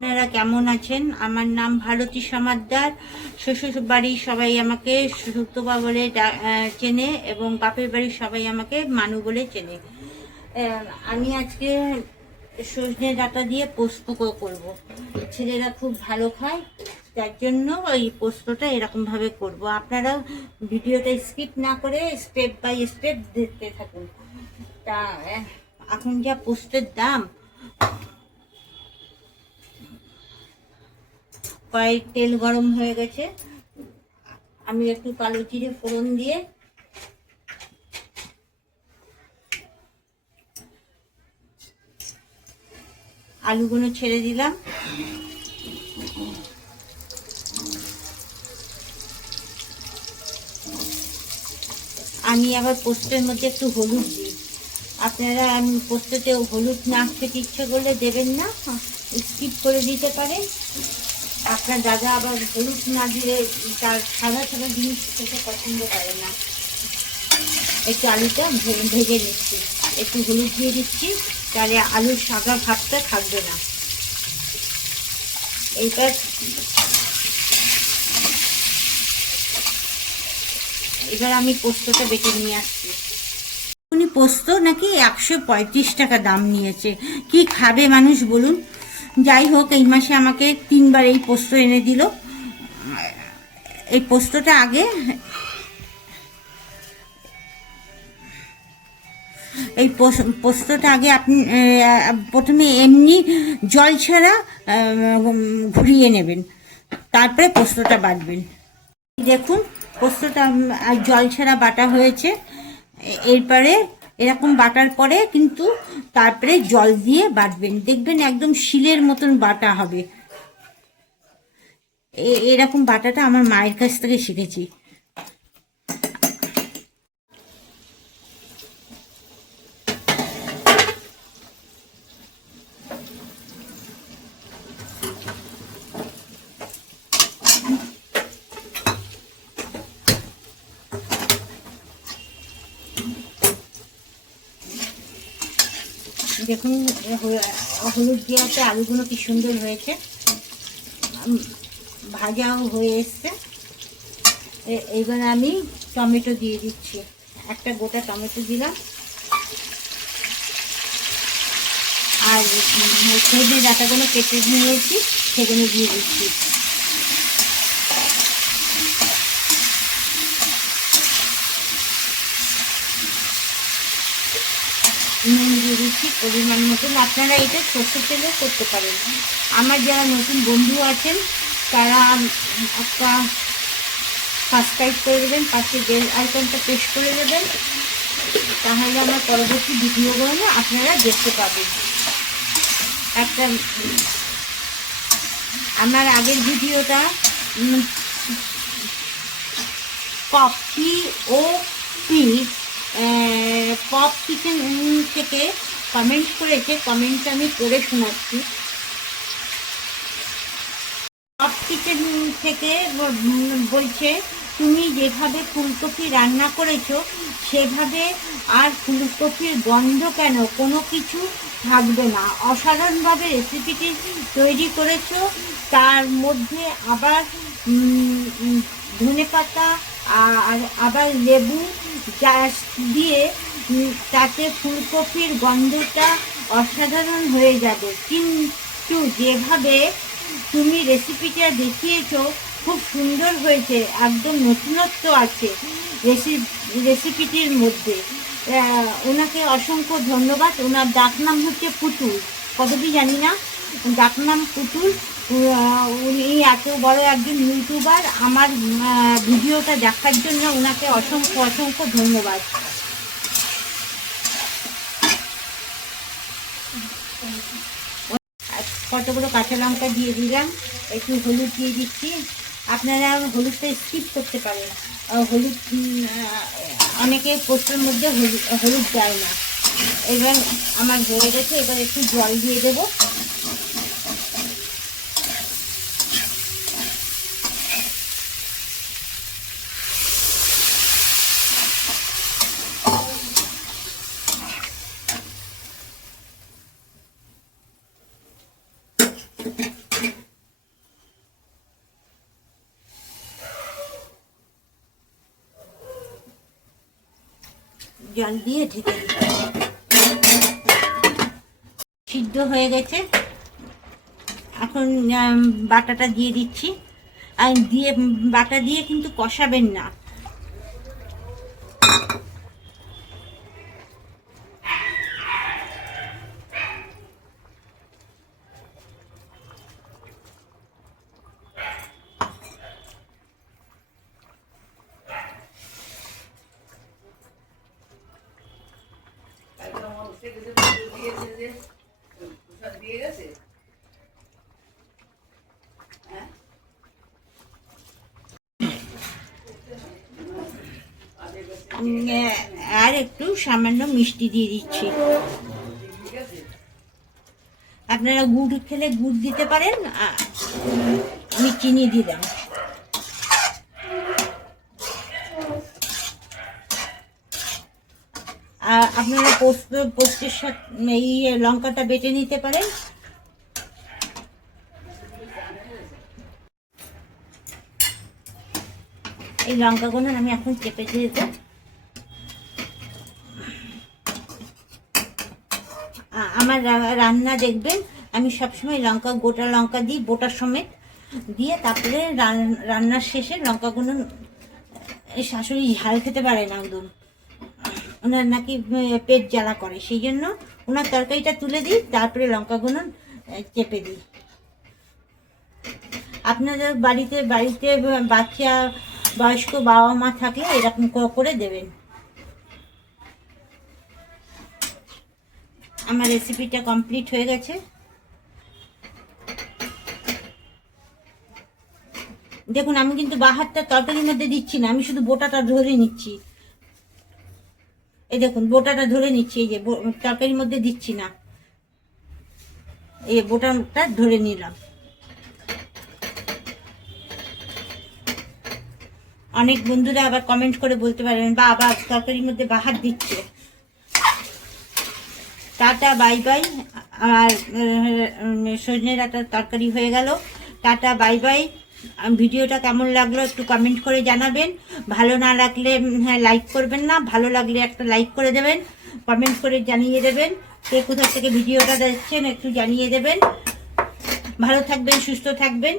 আপনারা কেমন আছেন? আমার নাম ভারতী সমাদ্দার। শ্বশুর বাড়ির সবাই আমাকে সুতপা বলে চেনে এবং বাপের বাড়ির সবাই আমাকে মানু বলে চেনে। আমি আজকে সজনে ডাঁটা দিয়ে পোস্ত করব। ছেলেরা খুব ভালো খায়, তার জন্য ওই পোস্তটা এরকমভাবে করব। আপনারা ভিডিওটা স্কিপ না করে স্টেপ বাই স্টেপ দেখতে থাকুন। তা এখন যা পোস্তের দাম, কয়েক তেল গরম হয়ে গেছে। আমি একটু কালো জিরে ফোড়ন দিয়ে আলুগুলো ছেড়ে দিলাম। আমি আবার পোস্তের মধ্যে একটু হলুদ দিই। আপনারা পোস্ততে হলুদ না খেতে ইচ্ছে করলে দেবেন না, স্কিপ করে দিতে পারেন। আপনার দাদা আবার হলুদ না দিলে তার সাদা সাদা জিনিস খেতে পছন্দ করে না। একটু আলুটা ভেজে নিচ্ছি, একটু হলুদ দিয়ে দিচ্ছি, তাহলে আলুর সাদা ভাবটা থাকবে না। এবার আমি পোস্তটা বেটে নিয়ে আসছি। উনি পোস্ত নাকি 135 টাকা দাম নিয়েছে। কি খাবে মানুষ বলুন? যাই হোক, এই মাসে আমাকে 3বার এই পোস্ত এনে দিল। এই পোস্তটা আগে আপনি প্রথমে এমনি জল ছাড়া ঘুরিয়ে নেবেন, তারপরে পোস্তটা বাটবেন। দেখুন, পোস্তটা জল ছাড়া বাটা হয়েছে। এরপরে এরকম বাটার পরে কিন্তু তারপরে জল দিয়ে বাটবেন, দেখবেন একদম শিলের মতন বাটা হবে। এরকম বাটাটা আমার মায়ের কাছ থেকে শিখেছি। দেখুন, হলুদ দেওয়াতে আলুগুলো কি সুন্দর হয়েছে, ভাজাও হয়ে এসছে। এবার আমি টমেটো দিয়ে দিচ্ছি, একটা গোটা টমেটো দিলাম। আর সজনে ডাঁটাগুলো কেটে নিয়েছি, সেগুলো দিয়ে দিচ্ছি। নুন দিয়ে দিচ্ছি পরিমাণ মতন। আপনারা এটা সর্ষের তেলেও করতে পারেন। আমার যারা নতুন বন্ধু আছেন তারা একটা সাবস্ক্রাইব করে দেবেন, পাশে বেল আইকনটা প্রেস করে দেবেন, তাহলে আমার পরবর্তী ভিডিওগুলো আপনারা দেখতে পাবেন। আমার আগের ভিডিওটা কফি ও পি পপ কিচেন থেকে কমেন্ট করেছে, কমেন্টটা আমি পড়ে শোনাচ্ছি। পপ কিচেন থেকে বলছে, তুমি যেভাবে ফুলকপি রান্না করেছো সেভাবে আর ফুলকপির গন্ধ কেন, কোনো কিছু থাকবে না। অসাধারণভাবে রেসিপিটি তৈরি করেছো, তার মধ্যে আবার ধনেপাতা আর আবার লেবু দিয়ে তাতে ফুলকপির গন্ধটা অসাধারণ হয়ে যাবে। কিন্তু যেভাবে তুমি রেসিপিটা দেখিয়েছো খুব সুন্দর হয়েছে, একদম নতুনত্ব আছে রেসিপিটির মধ্যে। ওনাকে অসংখ্য ধন্যবাদ। ওনার ডাকনাম হচ্ছে পুতুল, কতটি জানি না, ডাকনাম পুতুল। উনি এত বড় একজন ইউটিউবার। আমার ভিডিওটা দেখার জন্য ওনাকে অসংখ্য অসংখ্য ধন্যবাদ। কতগুলো কাঁচা লঙ্কা দিয়ে দিলাম, একটু হলুদ দিয়ে দিচ্ছি। আপনারা হলুদটা স্কিপ করতে পারেন। হলুদ অনেকে পোস্তের মধ্যে হলুদ দেয় না। এবার আমার হয়ে গেছে, এবার একটু জল দিয়ে দেবো। জল দিয়ে ঢেকে দিচ্ছি। সিদ্ধ হয়ে গেছে, এখন বাটাটা দিয়ে দিচ্ছি। আর দিয়ে বাটা দিয়ে কিন্তু কষাবেন না, আর একটু সামান্য মিষ্টি দিয়ে দিচ্ছি। আপনারা গুড় খেলে গুড় দিতে পারেন, আমি চিনি দিলাম। আর আপনারা পোস্তের সাথে এই লঙ্কাটা বেটে নিতে পারেন। এই লঙ্কাগুলো আমি এখন চেপে দিয়ে দেব। আমার রান্না দেখবেন আমি সবসময় গোটা লঙ্কা দিই, বোটা সমেত দিয়ে তারপরে রান্নার শেষে লঙ্কাগুলো, শাশুড়ি ঝাল খেতে পারে না একদম, ওনার নাকি পেট জ্বালা করে, সেই জন্য ওনার তরকারিটা তুলে দিই, তারপরে লঙ্কাগুলো চেপে দিই। আপনাদের বাড়িতে বাচ্চা বয়স্ক বাবা মা থাকলে এরকম করে দেবেন। আমার রেসিপিটা কমপ্লিট হয়ে গেছে। দেখুন আমি কিন্তু বাহারটা তরকারির মধ্যে দিচ্ছি না, আমি শুধু বোটাটা ধরে নিচ্ছি। এই দেখুন বোটাটা ধরে নিচ্ছি, এই যে তরকারির মধ্যে দিচ্ছি না, এই বোটাটা ধরে নিলাম। অনেক বন্ধুরা আবার কমেন্ট করে বলতে পারেন বা আবার তরকারির মধ্যে বাহার দিচ্ছে। Tata bye bye. আর সজনে ডাঁটার তরকারি হয়ে গেল। Tata bye bye. ভিডিওটা কেমন লাগলো একটু কমেন্ট করে জানাবেন। ভালো না লাগলে লাইক করবেন না, ভালো লাগলে একটা লাইক করে দেবেন, কমেন্ট করে জানিয়ে দেবেন কে কোথা থেকে ভিডিওটা দেখছেন একটু জানিয়ে দেবেন। ভালো থাকবেন, সুস্থ থাকবেন।